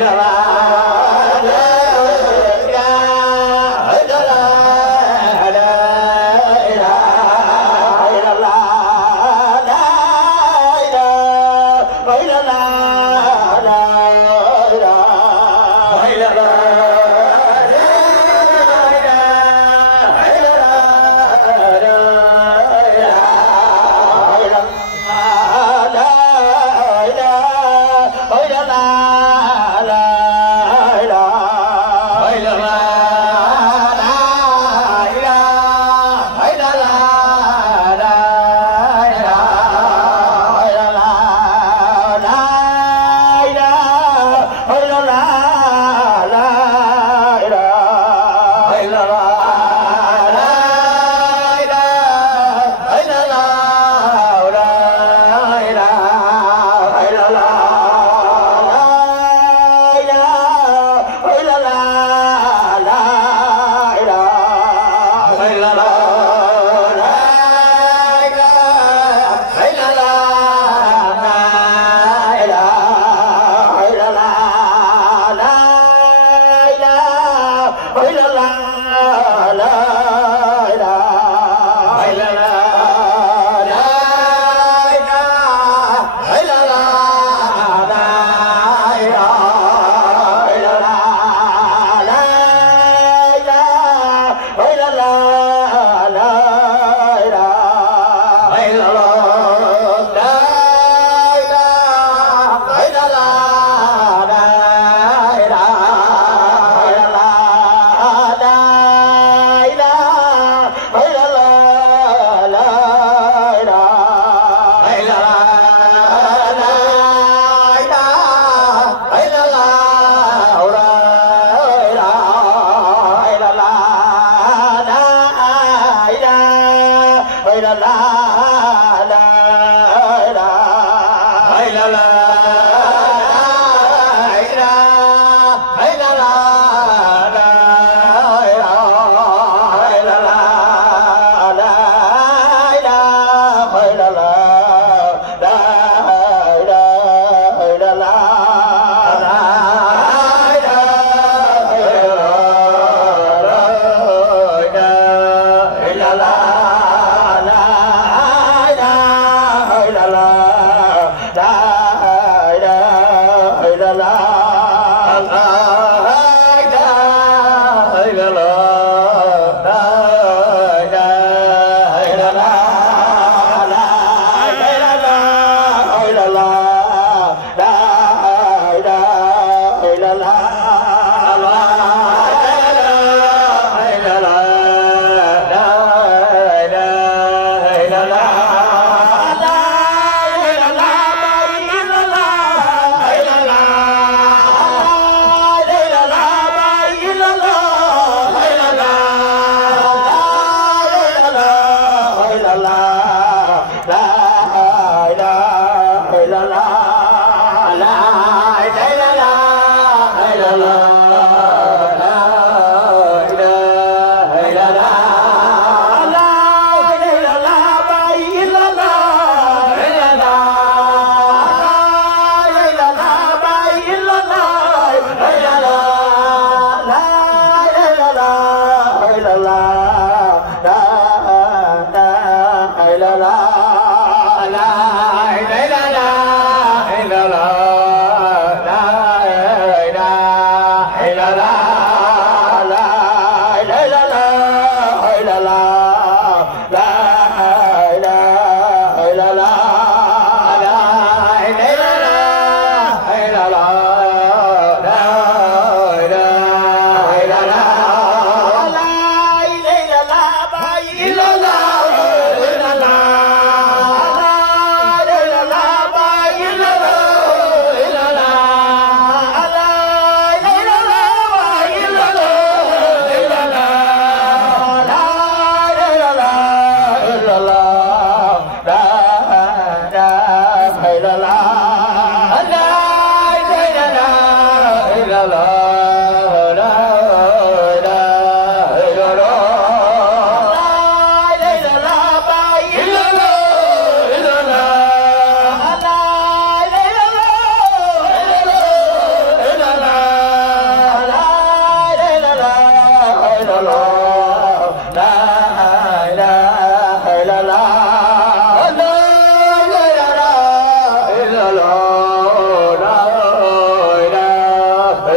la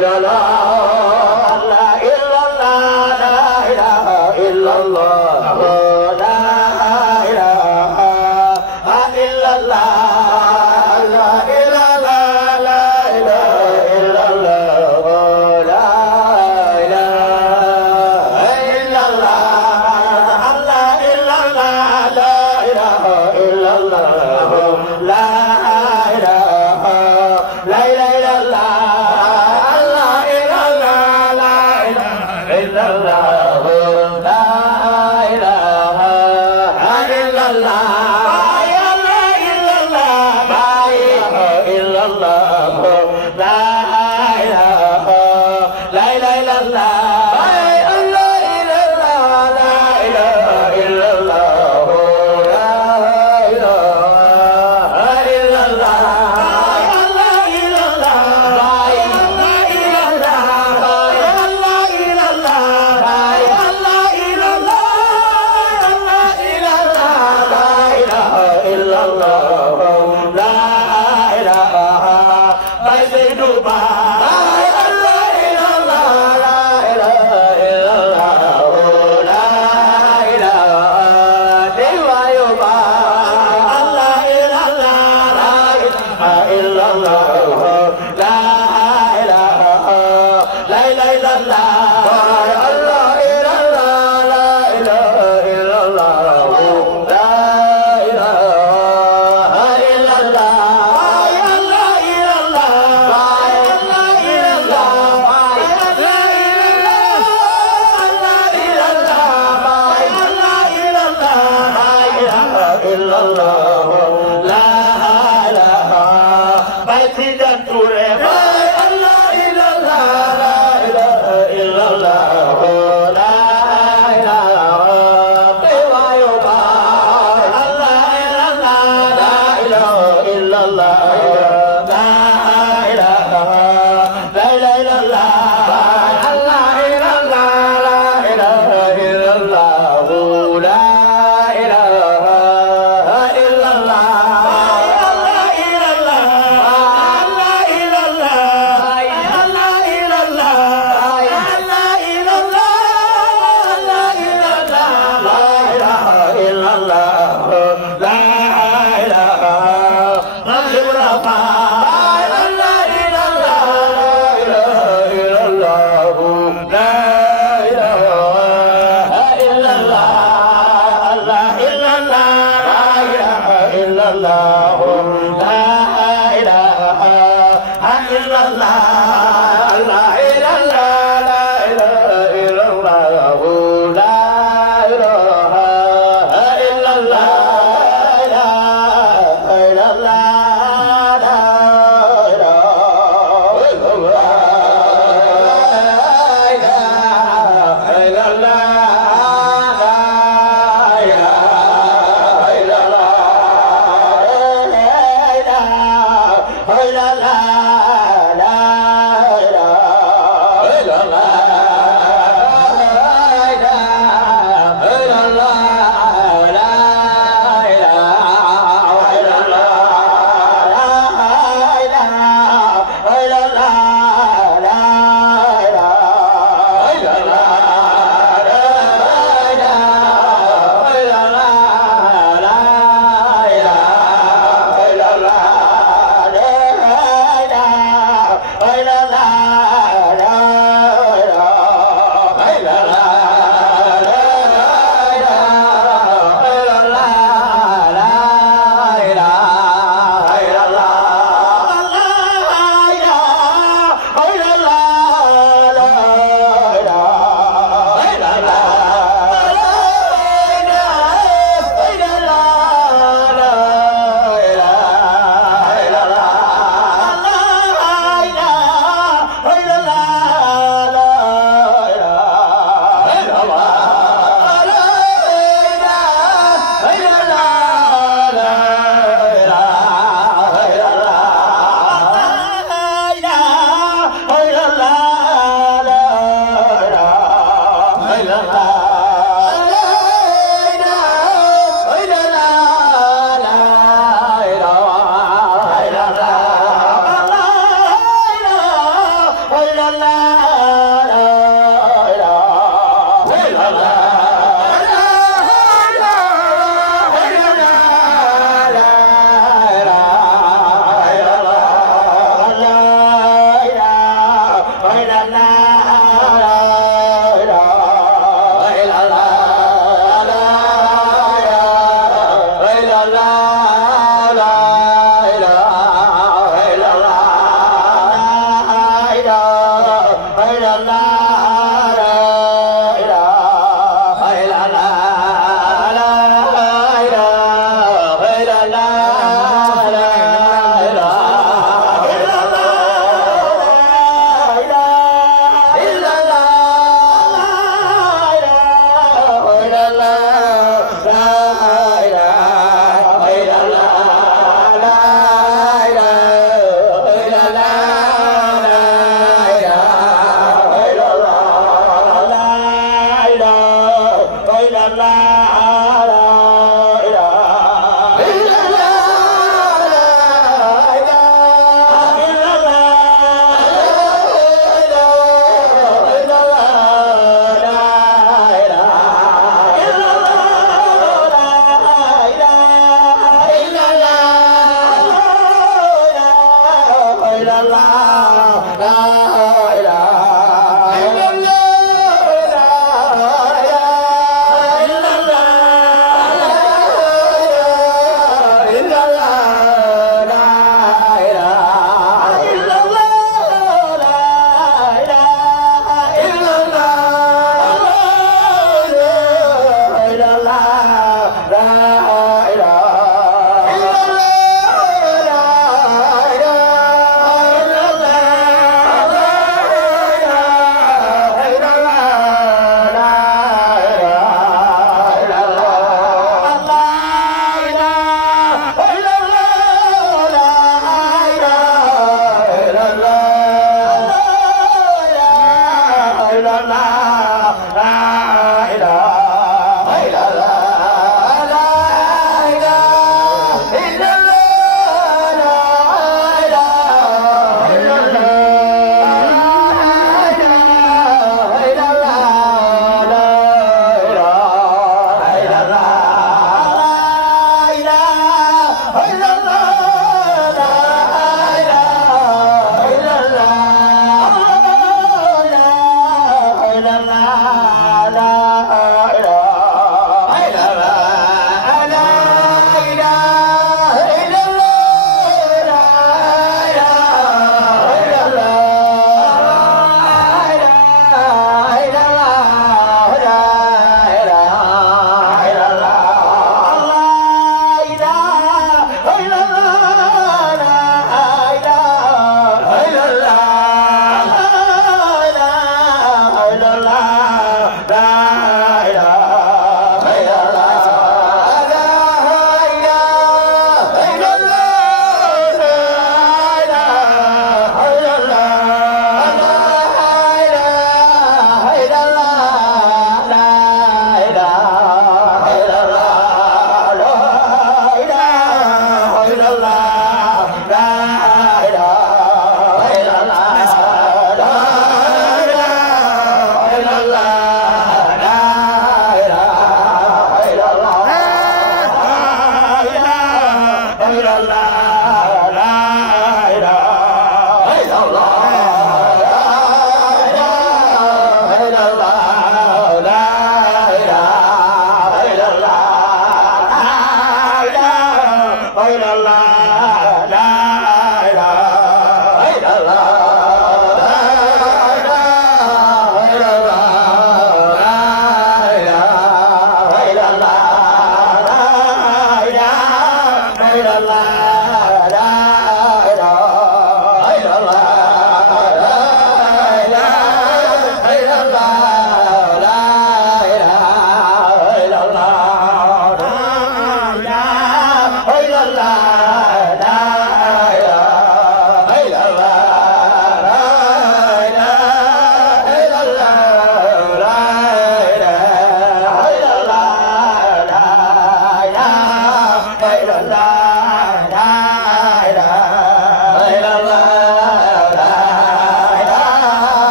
Bye.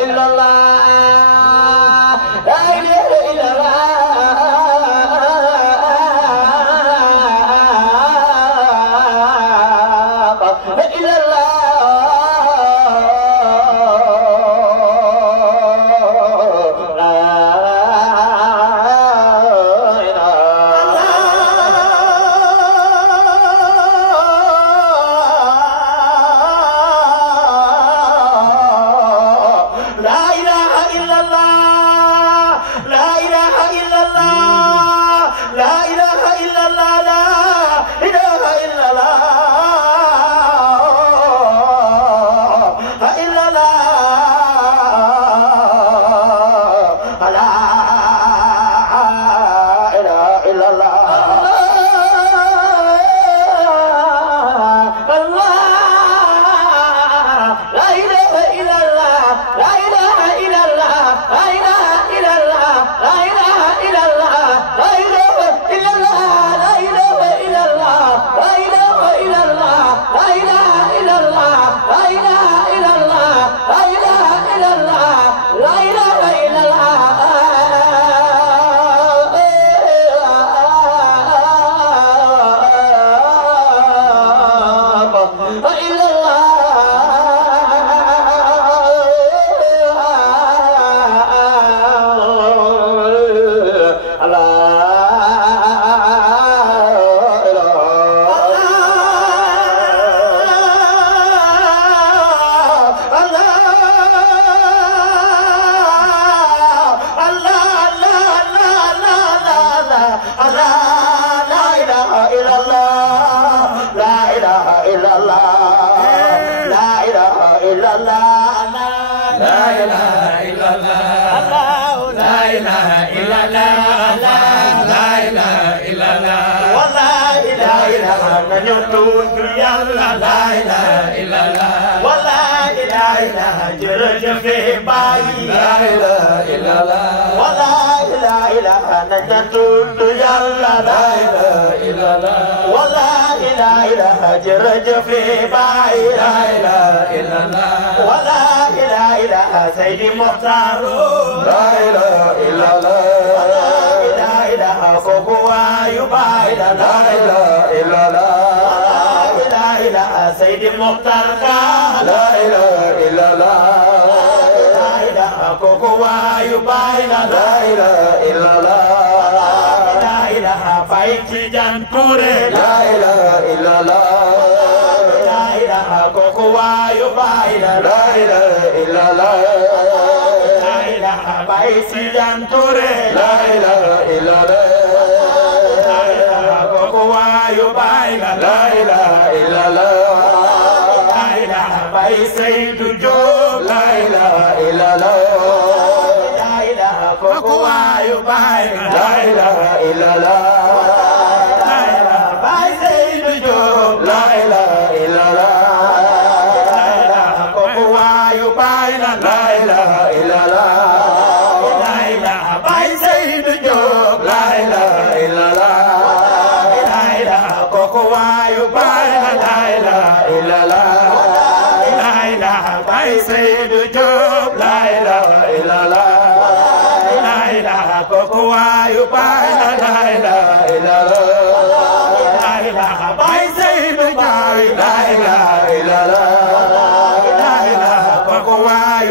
إلا الله لا إله إلا الله إلا الله سيدي مختار لا إله إلا الله لا إله كوكوا يبايد لا إله إلا الله لا إله سيدي مختار لا إله إلا الله لا إله كوكوا يبايد لا إله إلا الله لا إله فايتي جانكوري لا إله إلا الله لا إله كوكوا يبايد لا إله إلا الله Baisian Ture, la ilaha illallah, la ilaha kokowa yubaila, la ilaha illallah, la ilaha baisaidu job, la ilaha illallah, la ilaha kokowa yubaila, la ilaha illallah, la ilaha baisaidu job, la ilaha illallah, la ilaha kokowa yubaila, la ilaha illallah. Sayyid Job, la ilaha illallah, la ilaha kokowa yubaila, la ilaha illallah, la ilaha bay Sayyid Job, la ilaha illallah, la ilaha kokowa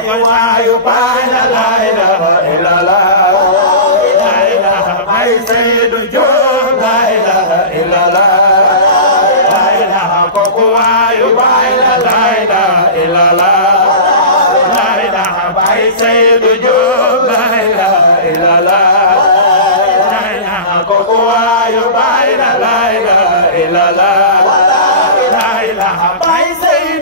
yubaila, la ilaha illallah, bay Sayyid Job, la ilaha illallah, la ilaha kokowa yubaila, la ilaha illallah.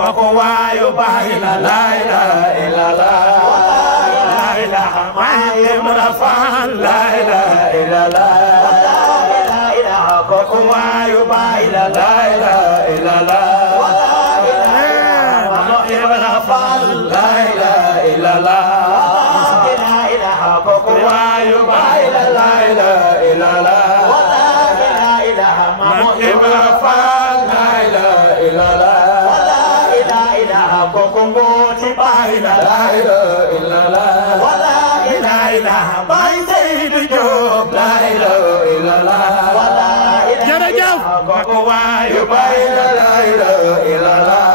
Kokowa yubaila, la ilaha illallah, la ilaha ma'im rafan, la ilaha illallah, يباي لا إله إلا الله ولا إله محمد غفال لا إله إلا الله لا إله بكوا يباي لا إله إلا الله ولا إله محمد غفال لا إله إلا الله ولا إله بكوا تباي لا إله إلا الله ولا إله باي سيد جوب لا إله إلا الله ولا إله بكوا يباي لا إله إلا الله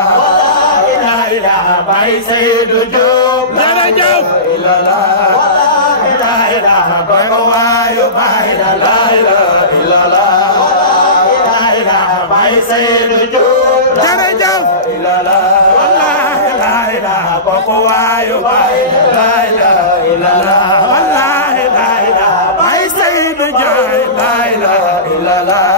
ولا إله باي سيد جوب لا إله إلا الله ولا إله بكوا يباي لا إله إلا الله ولا إله باي سيد جوب لا إله إلا الله ولا إله بكوا يباي لا إله إلا الله ولا إله باي سيد جوب لا إله إلا الله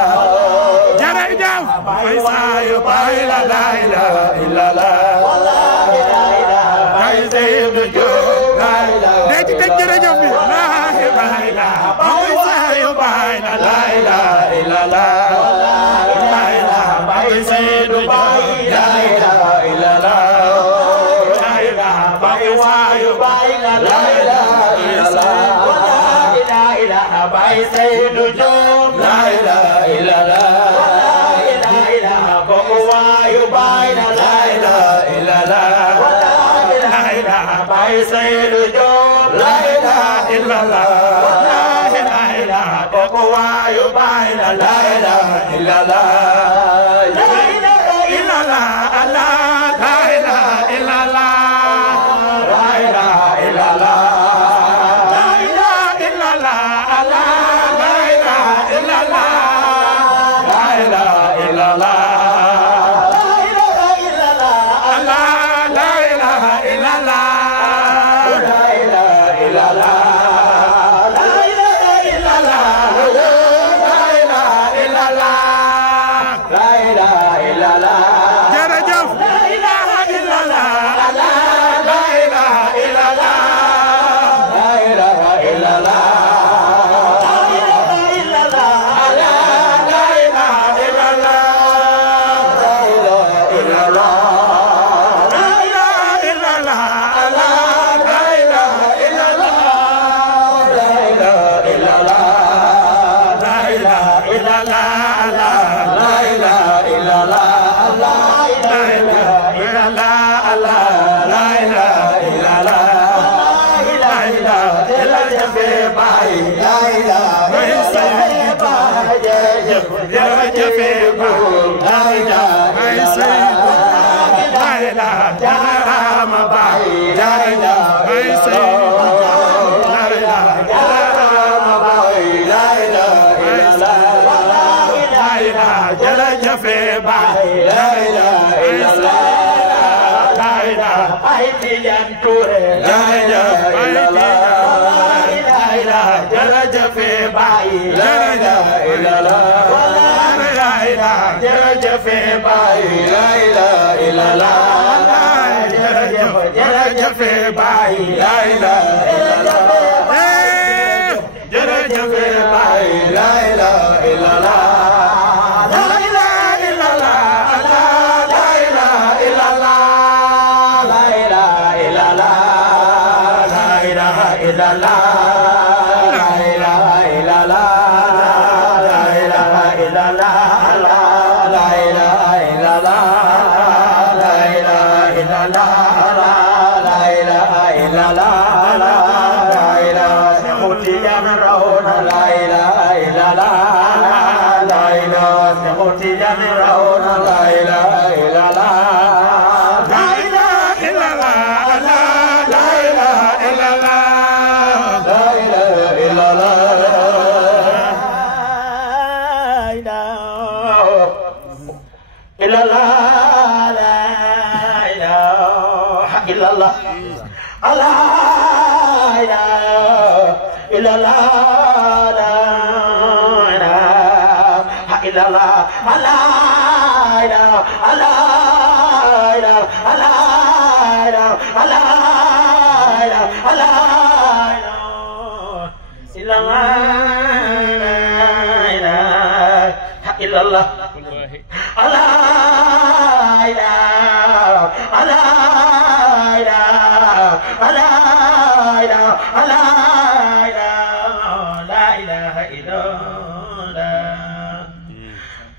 جرجف باي يباي لا إله إلا الله ولا إله باي سيد جوب لا إله جرجف لا إله باي يباي لا إله إلا الله ولا إله باي سيد جوب لا إله إلا الله لا إله باي يباي لا إله إلا الله ولا إله باي سيد جوب لا إله إلا الله ولا إله بكوا يباي لا إله إلا الله ولا إله باي سيد جوب لا إله إلا الله ولا إله بكوا يباي لا إله إلا الله لا إله إلا الله لا إله إلا الله لا إله إلا الله لا إله إلا الله لا إله إلا الله لا إله إلا الله لا إله إلا الله لا إله إلا الله لا إله إلا الله لا إله إلا الله لا إله إلا الله لا إله إلا الله جرجف لا إله إلا الله لا إله إلا الله لا إله إلا الله لا إله إلا الله لا إله إلا الله لا إله إلا الله لا إله إلا الله لا إله إلا الله لا إله إلا الله لا إله إلا الله لا إله إلا الله لا إله إلا الله لا إله إلا الله لا إله إلا جفي باي لا إله إلا باي جفي باي لا إله إلا لا إله جرام باي لا إله إلا لا إله جرام باي لا إله إلا لا إله جل جفي باي لا إله إلا لا إله أيديان توري لا إله إلا لا إله جل جفي باي لا إله إلا لا إله جل جفي باي لا إله إلا لا جل جفي باي لا إله إلا لا جل جفي باي لا إله إلا لا لا إله إلا الله لا إله إلا الله لا إله إلا الله لا إله إلا الله لا إله إلا الله لا إله إلا الله لا إله إلا الله لا إله إلا الله لا إله إلا الله لا إله متيان رون لا إله إلا الله لا إله متيان رون لا إله إلا الله لا إله إلا الله لا إله إلا الله لا إله إلا الله إلا الله لا إله إلا الله لا إله إلا الله لا إله إلا الله لا إله لا إله لا إله لا إله لا إله إلا الله لا إله إلا إلا الله لا إله لا إله لا إله لا إله إلا الله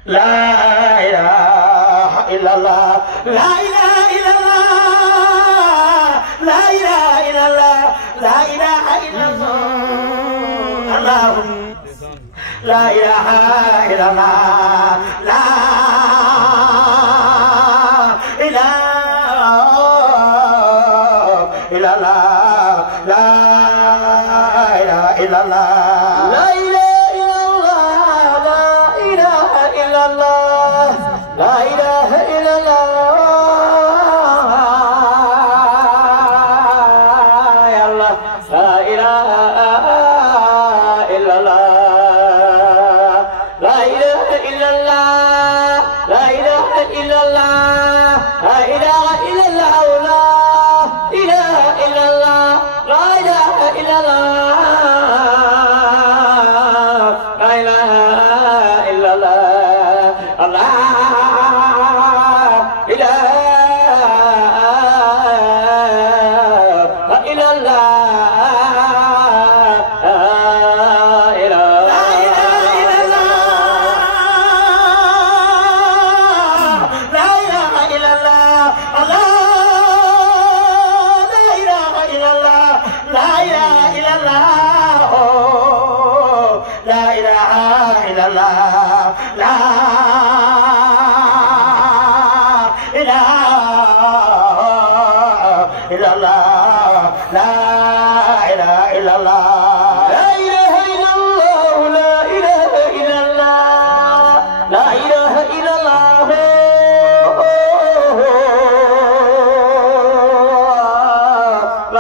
لا إله إلا الله لا إله إلا الله لا إله إلا الله لا إله إلا الله اللهم لا إله إلا الله لا إله إلا الله لا إله إلا الله لا إله إلا الله لا إله إلا الله يا الله لا إله إلا الله لا إله إلا الله لا إله إلا الله لا إله إلا الله لا إله إلا الله لا إله إلا الله لا إله إلا الله الله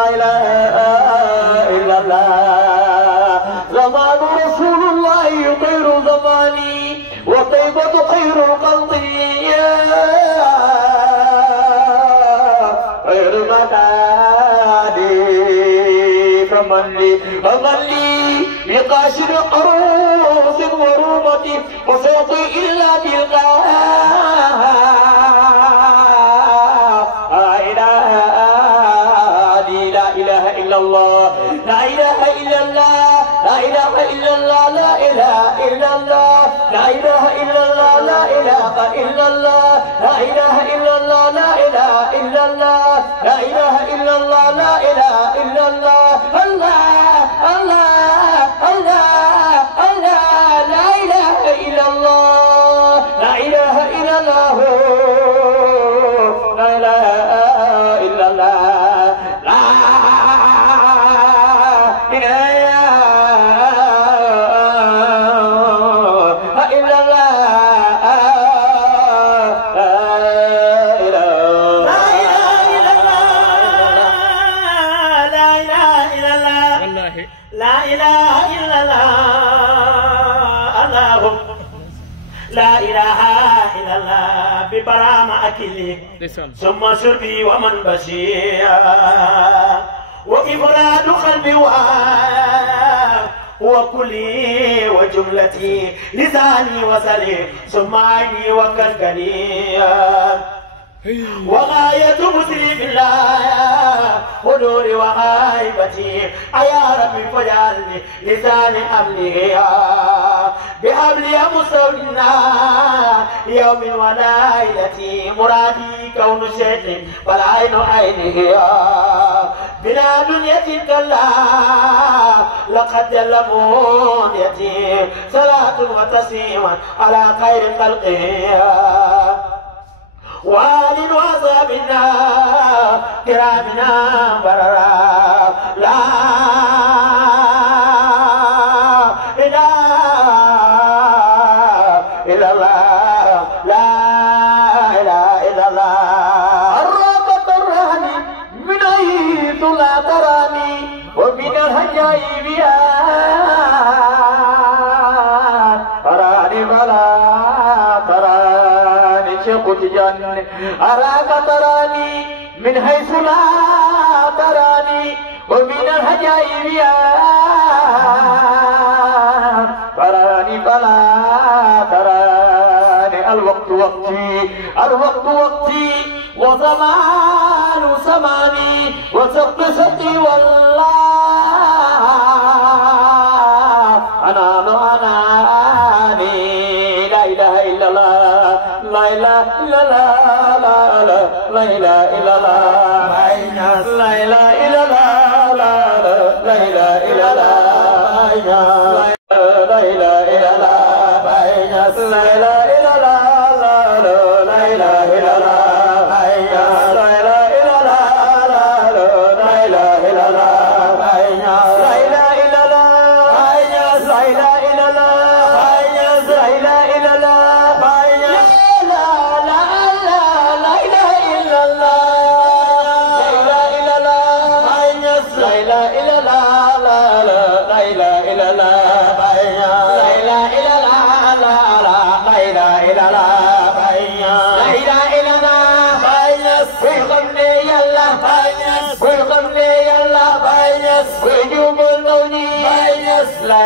إله إلا زمان رسول الله يطير زماني وطيبة خير القلبي غير مكاني فمن لي بقاشر عروس ورومة وصوتي إلا بالقاء لا إله إلا الله لا إله إلا الله لا إله إلا الله لا إله إلا الله لا إله إلا الله لا إله إلا الله لا إله إلا الله لا إله إلا الله لا إله إلا الله لا إله إلا الله الله الله الله الله لا إله إلا الله لا إله إلا الله لا إله إلا الله لا لا إله إلا الله ببرام أكلي ثم شربي ومن بشير وإفراد قلبي وكلي وجملتي لساني وسلي ثم عيني وكلكلي وغاية مسلم الله حضوري وغايبتي أيا ربي فجعلني لسان حملي بحبلي مستودنا يوم وليلتي مرادي كون شيخ والعين عينه بلا دنيا كلا لقد جل منيتي صلاة وتسليما على خير خلقه وآل وصحبنا كرامنا بررا لا إله إلا الله لا إله إلا الله الرابط الرهني من حيث لا تراني ومن الهجائب أراني ولا تراني شيخ تجاني أراك تراني من حيث لا تراني ومن الهجائب تراني فلا تراني الوقت وقتي وزمان زماني وسبق سبقي والله أناني لا إله إلا الله لا إله إلا الله لا إله إلا الله لا إله إلا الله لا إله إلا الله لا إله إلا الله لا إله إلا الله لا إله إلا الله لا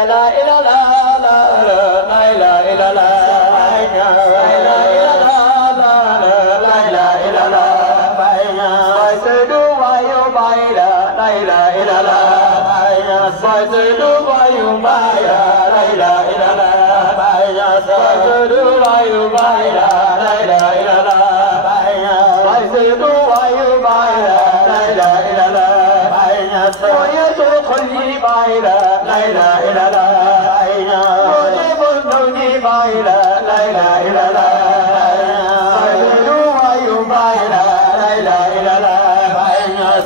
لا إله لا لا لا إله إلا لا لا إله إلا لا لا إله إلا لا فايسدو وايو بايلا لا إله إلا لا فايسدو وايو بايلا لا إله إلا لا فايسدو وايو بايلا لا إله إلا لا فايسدو وايو بايلا لا إله إلا لا ويدخل لي بايلا لا إله إلا الله مجيب الدنيا بايلا لا إله إلا الله فايدوا ويبايلا لا إله إلا الله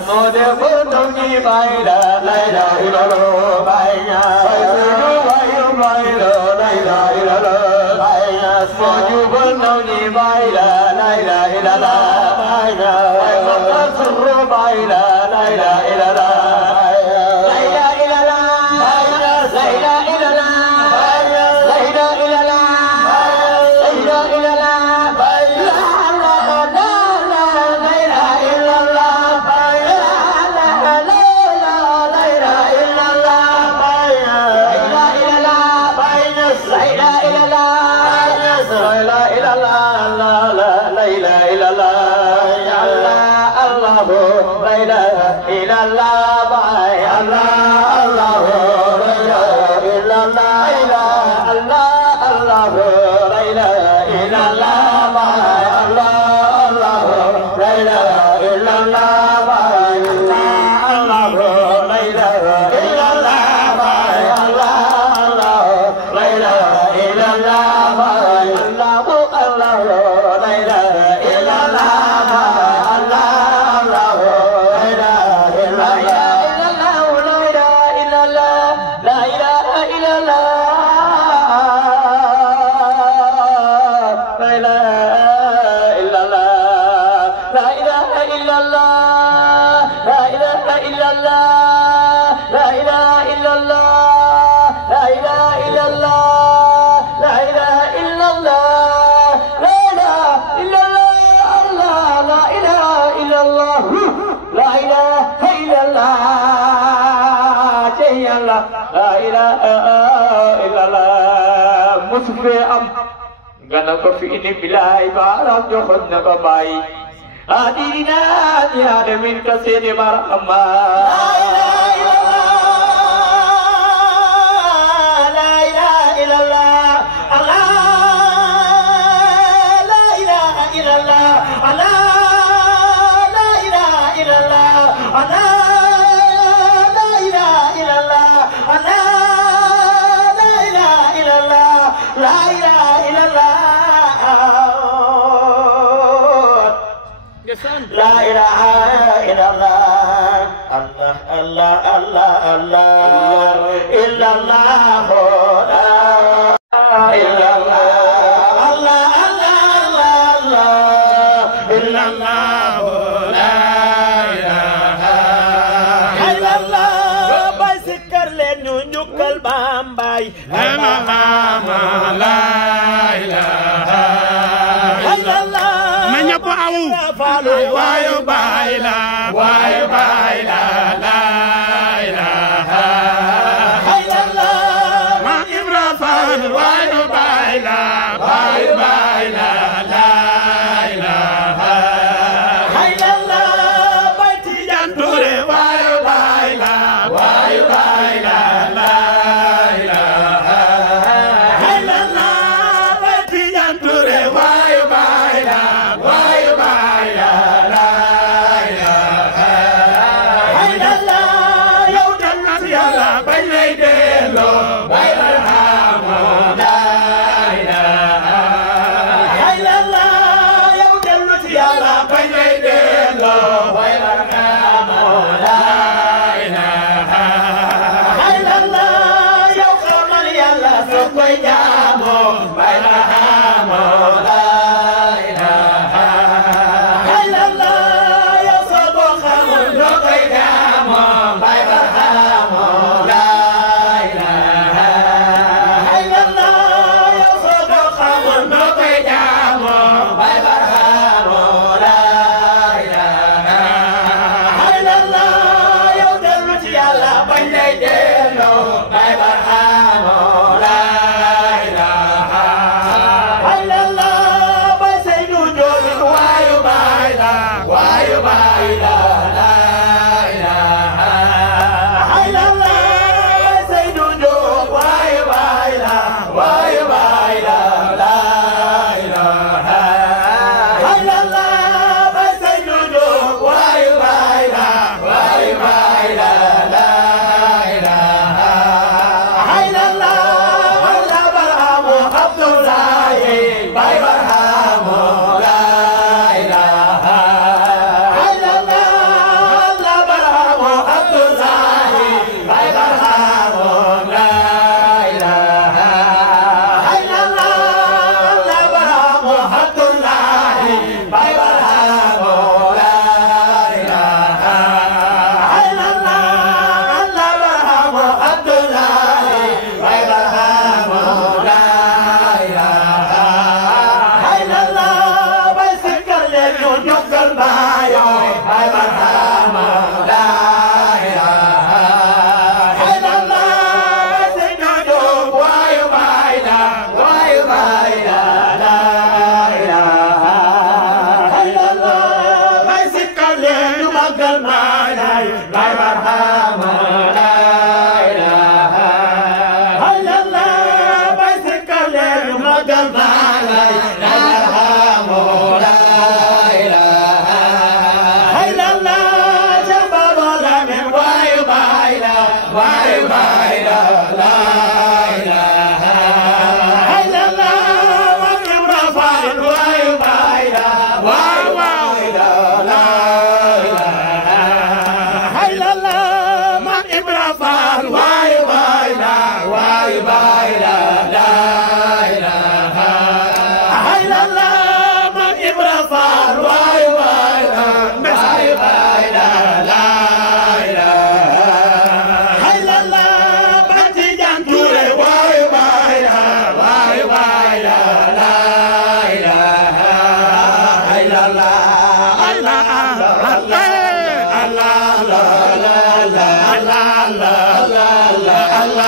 مجيب الدنيا بايلا لا إله إلا الله فايدوا ويبايلا لا إله إلا الله مجيب الدنيا بايلا لا إله إلا الله فايدوا بايلا لا إله إلا الله gana ko fi ini bilay baram joxon na ko bay adina ya de min ka sede marama la ilaha illallah allah la ilaha illallah allah la ilaha illallah allah la ilaha illallah allah la ilaha illallah la ilaha illallah لا إله إلا الله الله الله الله الله إلا الله لا إلا الله الله الله الله إلا الله لا إله إلا الله بسكر لنو نجكل بامباي لا إله إلا الله wayo baila la ilaha illallah ma ibrafan wayo baila la koy jaamu bay barhama la ilaha illallah yow soo ko xamul doo koy jaamu bay barhama la ilaha illallah yow soo ko xamul doo koy jaamu bay barhama la ilaha illallah yow dellu ci Yàlla bañ lay delloo bay barhama la ilaha illallah bay Seydu Joob waayu bay la waayu bay la la ilaha illallah bay Seydu Joob waayu bay la waayu bay la la ilaha illallah bay Seydu Joob waayu bay la waayu bay la la ilaha illallah la barhamu Abdullahi bay barhamu la ilaha illallah la barhamu Abdullahi bay barhamu la ilaha illallah la barhamu Abdullahi bay barhamu la ilaha illallah la barhamu Abdullahi bay barhamu la ilaha illallah bay sikkar leen ñu jokkal baayo bay barhamu la ilaha illallah bay Seydu Joob waayu bay la waayu bay la la ilaha illallah bay sikkar leen ñu màggal baayo bay barhamu la ilaha illallah bay sikkar leen ñu màggal baayo bay barhamu la ilaha illallah jambaba lamin waayu bay la waayu bay la la ilaha illallah man Ibra Faal waayu bay la waayu bay la la ilaha illallah man Ibra Faal waayu bay la waayu bay la la ilaha illallah man Ibra Faal waayu bay la waayu bay la la ilaha illallah man Tijaan Ture waayu bay la waayu bay la la ilaha illallah Allah Allah Allah Allah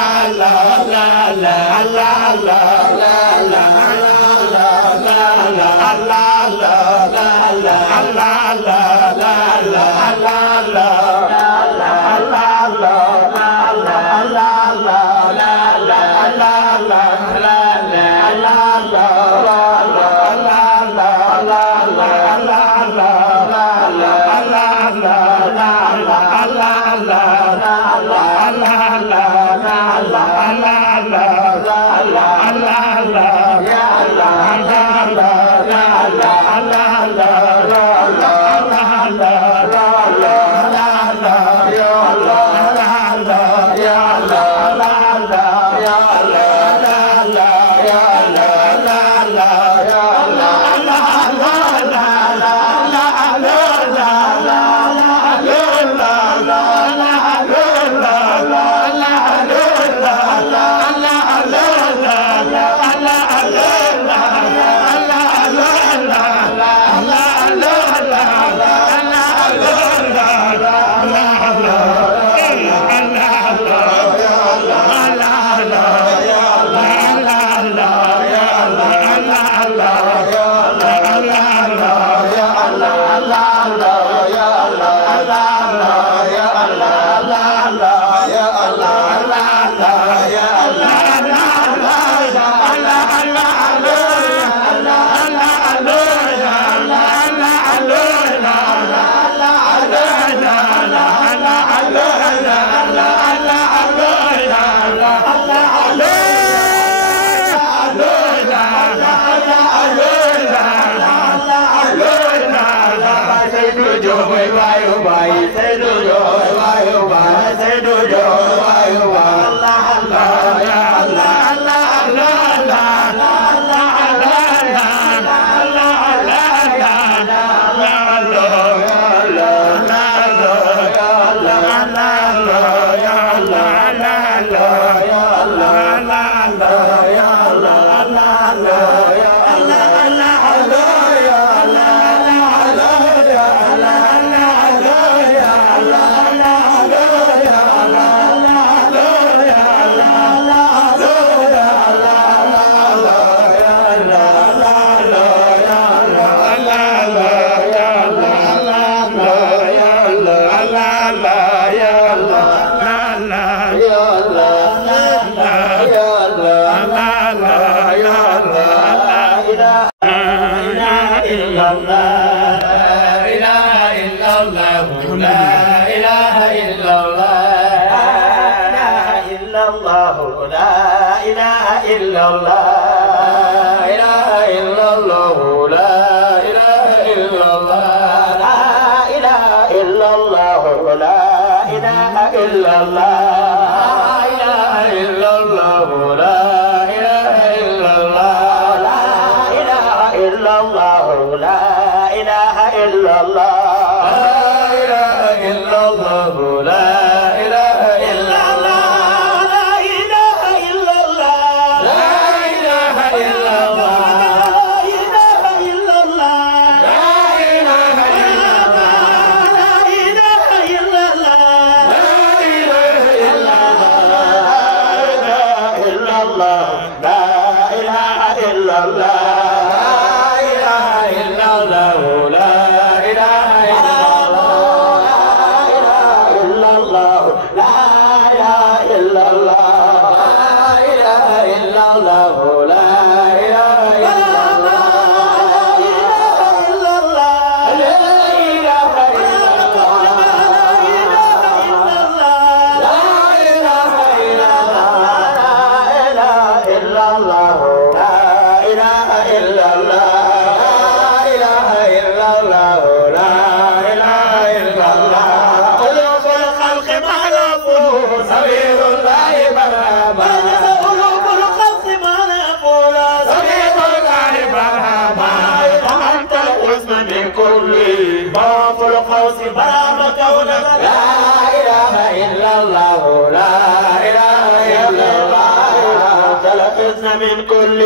من كل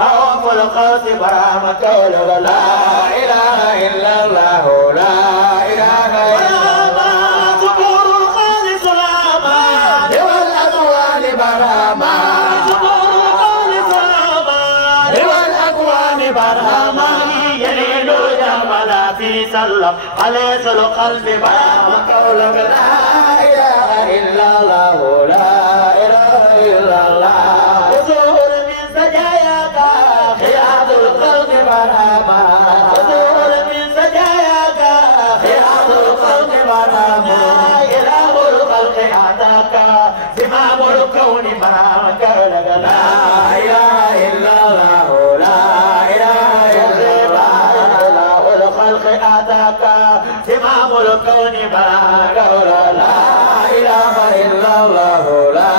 أوف القوس برامك لا إله إلا الله لا إله إلا الله ظهور الخالص الأمان والأكوان برهما ظهور الخالص الأمان والأكوان برهما يلين جمال في سلم خليص القلب برامك لا إله إلا الله لا إله إلا الله زمام الكون معك لا إله إلا الله لا إله إلا الله الخلق أتاك زمام الكون معك لا إله إلا الله لا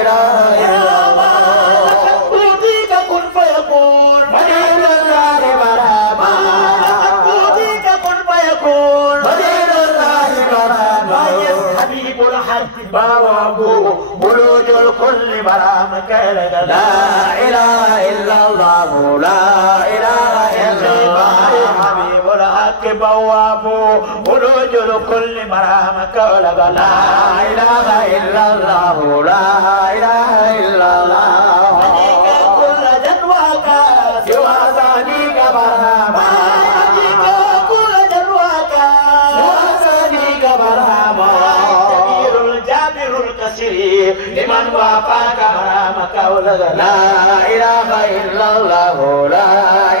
إله إلا الله أوتيك كن فيكون بديل الله مرحبا أوتيك كن فيكون بديل الله مرحبا حبيب الحق بوابه بلوج الكل برامك لا إله إلا الله لا إله إلا الله حبيب الحق بوابه بلوج الكل برامك لا إله إلا الله لا إله إلا الله كل جنواك سوى صديق برهما كل جنواك سوى صديق برهما لمن وافاك مرامك لا إله إلا الله لا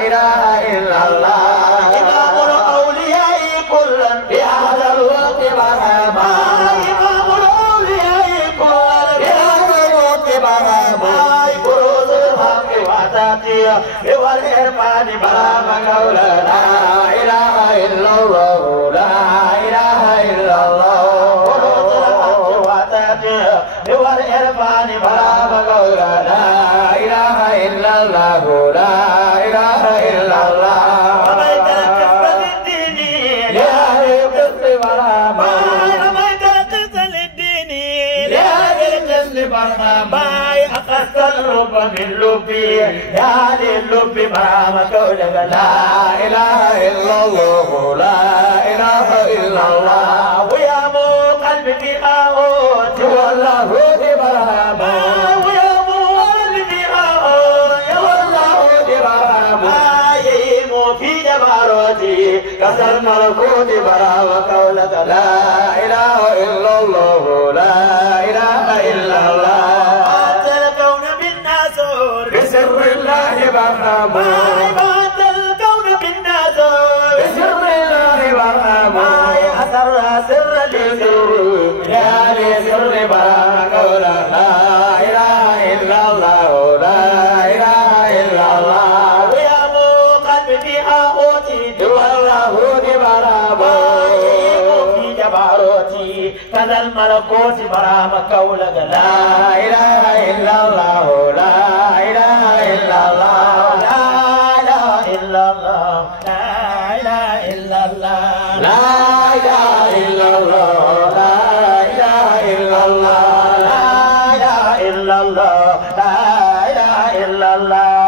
إله إلا الله إمام الأولياء كلا بهذا الوقت مرحبا إمام الأولياء كلا بهذا الوقت مرحبا بروز الحق وعتاتي والإرفان مرامك لا إله إلا الله لا إله إلا الله والإرفان فلا بقول لا إله إلا الله لا إله إلا الله رميت القسم للدين لأهل القسم والأمان رميت القسم للدين لأهل القسم برهام باي أخذت اللب من لبي يا للب برهام كونك لا إله إلا الله لا إله إلا الله ويا مو قلبي في آهوت والله دي برهام ويا مو قلبي في آهوت يا والله دي برهام يمو في جبروتي كسر ملكوت برهام كونك لا إله إلا الله لا إله إلا الله أنت الكون بالناسور بسر الله برهام أنت الكون بالناسور بسر الله برهام أسر سر لسر يا لسر برهام لا إله إلا الله لا إله إلا الله ويا مو قلبي في آهوتي والله دي برهام كذا الملكوت برام كولك لا إله إلا الله لا إله إلا الله لا إله إلا الله لا إله إلا الله لا إله إلا الله لا إله إلا الله لا إله إلا الله لا إله إلا الله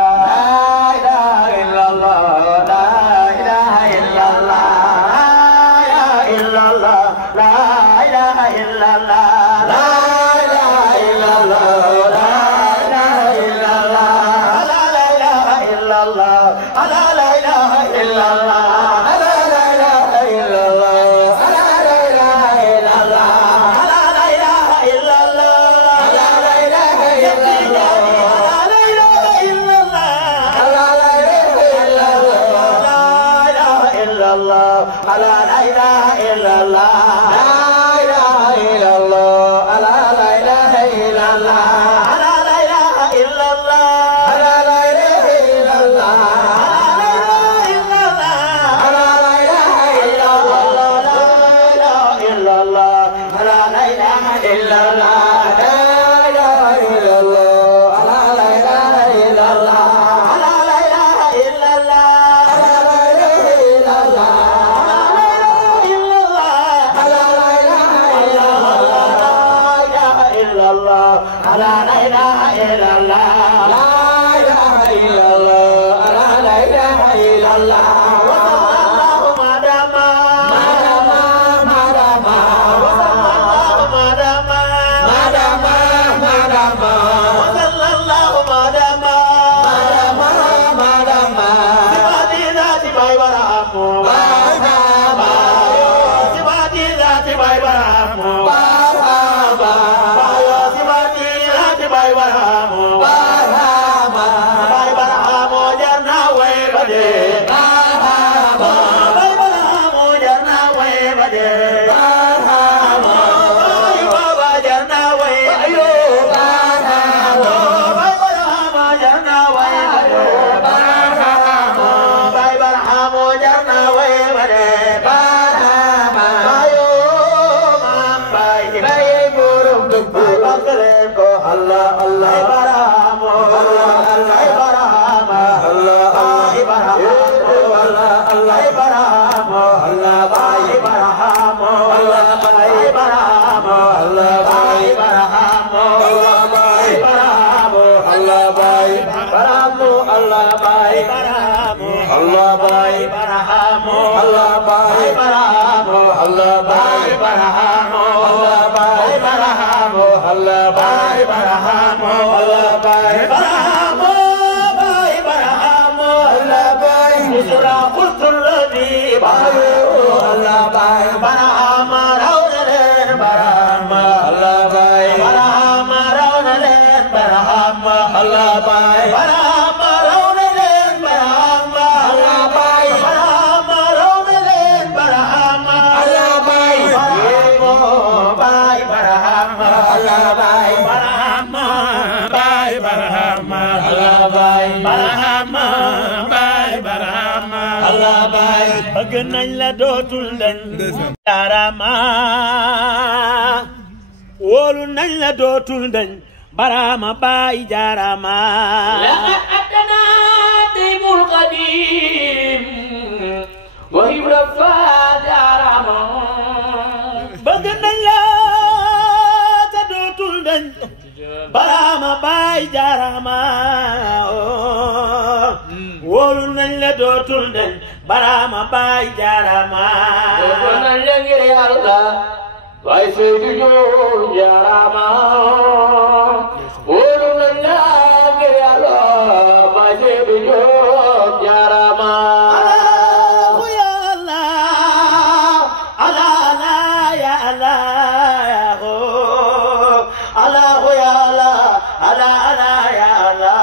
bëgg nañ la dootul dañ jaarama wóolu nañ la dootul dañ barama baay jaarama laqad atana taymul qadim wa ibra fa jaarama bëgg nañ la te dootul dañ barama bay jarama wóolu nañ la dootul den barama bay jarama wóolu nañ la ngir yàlla bay Seydu Jóob jarama wóolu nañ la ngir yàlla bay Seydu Jóob jarama Allahu ya Allah Allah ya Allah Allahu ya Allah Allah ya Allah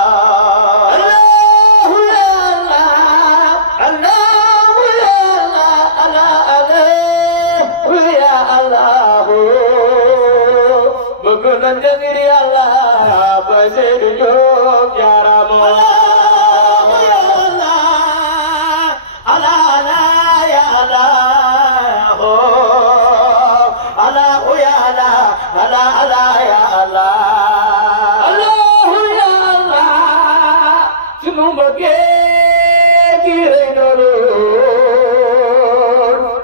Nandiri Allah ba Seydu Jóob jarama Allahu ya Allah Allah ya Allah Allahu ya Allah Allah ya Allah Allahu ya Allah sunu mbëggee ki rey noonu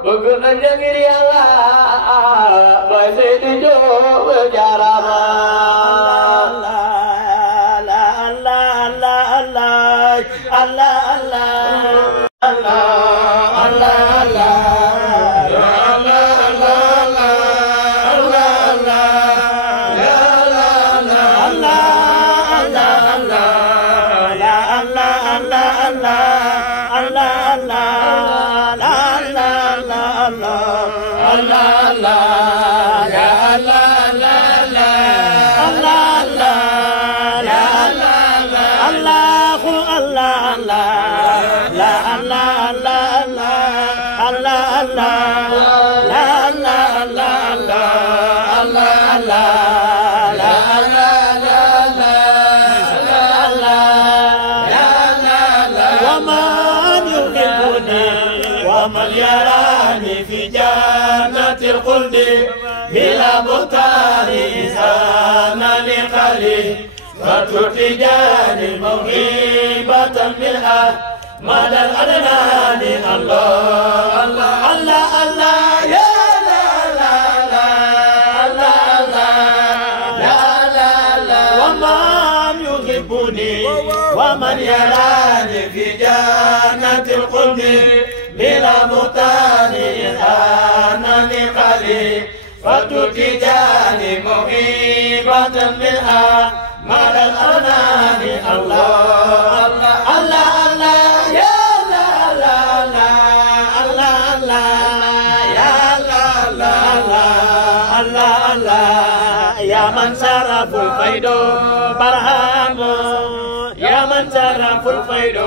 bëgg na nandiri Allah ba Seydu Jóob jarama يراني في جنة الخلد بلا مختار إنسان لقلي فترتجاني موهبة منها مدى الأدنان الله الله الله الله يا لا لا لا لا لا لا لا لا ومن يحبني ومن يراني في جنة الخلد بلا مطاني أنا لقلي فتتجاني مهيبة منها مدى الأنام الله الله الله يا لا لا لا الله الله يا لا لا لا الله الله يا من شرف الفيد برهام يا من شرف الفيد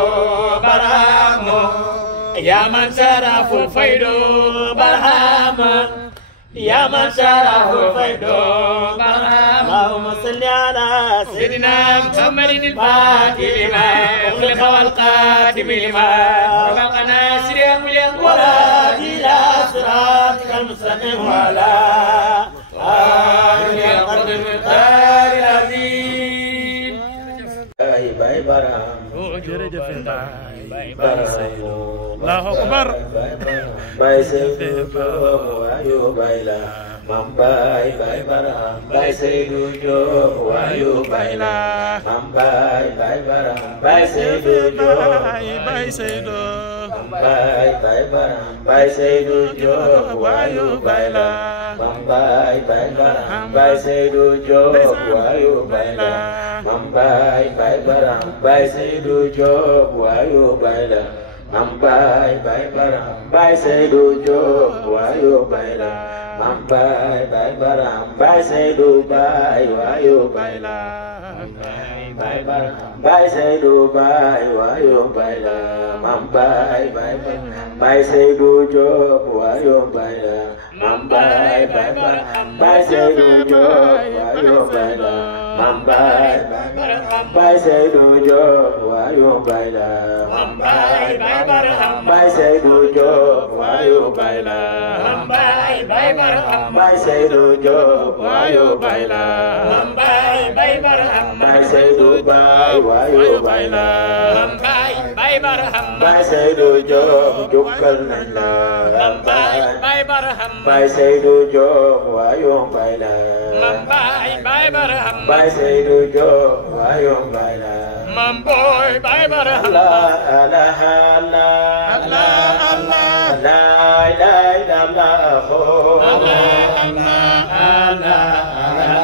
برهام يا من شرف الفيد برهام يا من شرف الفيد برهام اللهم صل على سيدنا محمد الفاتح لما أغلق والقادم لما سبق ناصر ولا إلى صراطك المستقيم وعلى آله قدر المقدار العظيم باي برهام Allahu Akbar bay Seydu Jóob wayu bayla mam bay baram bay Seydu Jóob wayu bayla mam bay baram bay Seydu Jóob bay Seydu mam bay baram bay Seydu Jóob wayu bayla mam bay baram bay Seydu Jóob wayu bayla mam bay baram bay Seydu Jóob wayu bayla mam bay baram bay Seydu Jóob wayu bayla mam bay baram bay Seydu bay wayu bayla bay baram bay Seydu bay wayu bayla mam bay baram bay Seydu Jóob wayu bayla mam bay baram bay Seydu Jóob wayu bayla mam bay baram bay Seydu Jóob wayu bayla mam bay baram bay Seydu Jóob wayu bayla mam bay baram bay Seydu Jóob wayu bayla mam bay baram bay Seydu bay wayu bayla mam bay baram bay Seydu Jóob jukkal nañ la mam bay baram bay Seydu Jóob wayu bayla mam bay Baye Barham Baye Seydou Diop waayom Baye la Mam Boy Baye Barham Allah Allah Allah la ilaha illallah Allah Allah la ilaha illallah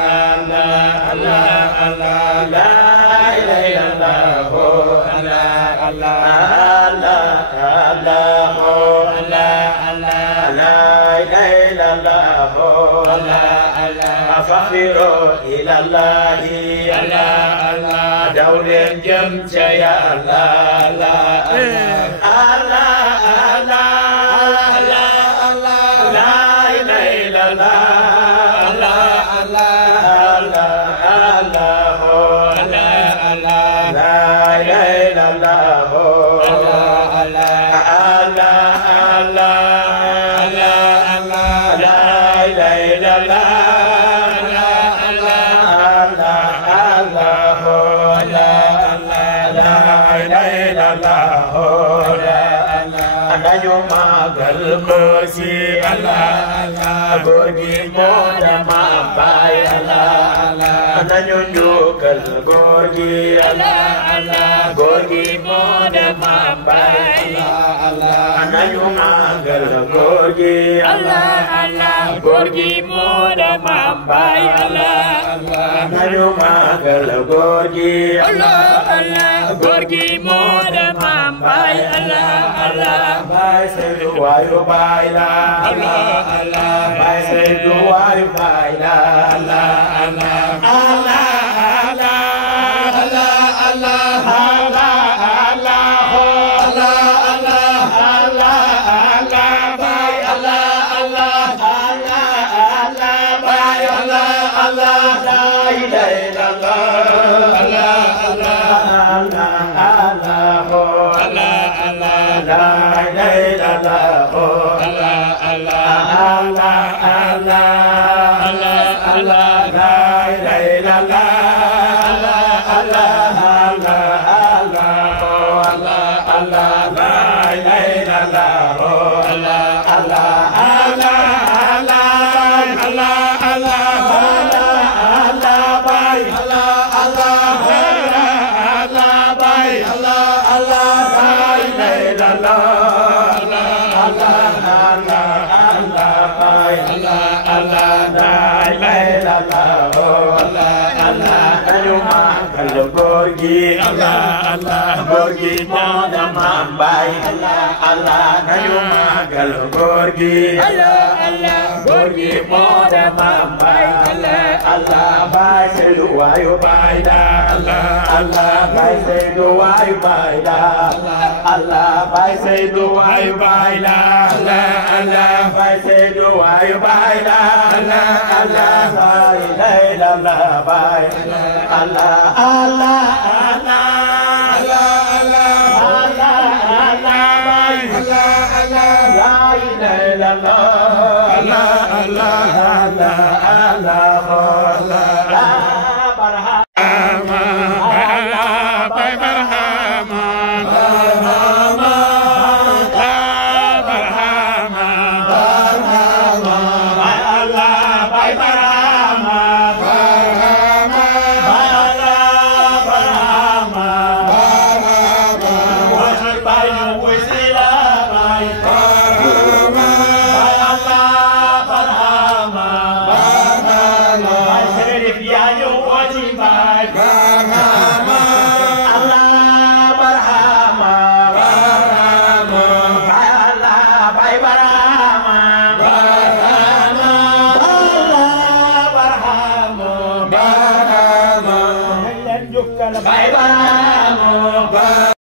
فخروا إلى الله دولة جمجة يا الله Gosi Allah Gogi moda mambai Allah Nanyo nyukal Gogi Allah Gogi moda mambai Allah Nanyo magal Gogi Allah Gogi moda mambai Allah Nanyo magal Gogi Allah Gogi moda mambai Allah Bye say do why you buy la Allah Bye say do why you buy la Allah Gorgi Allah Gorgi moda mambai Allah nayo magal Gorgi Allah Gorgi moda mambai Allah Bye say do why you buy Allah Bye say do why you buy Allah Bye say do why you buy Allah Bye say do why you buy Allah Bye Bye bye.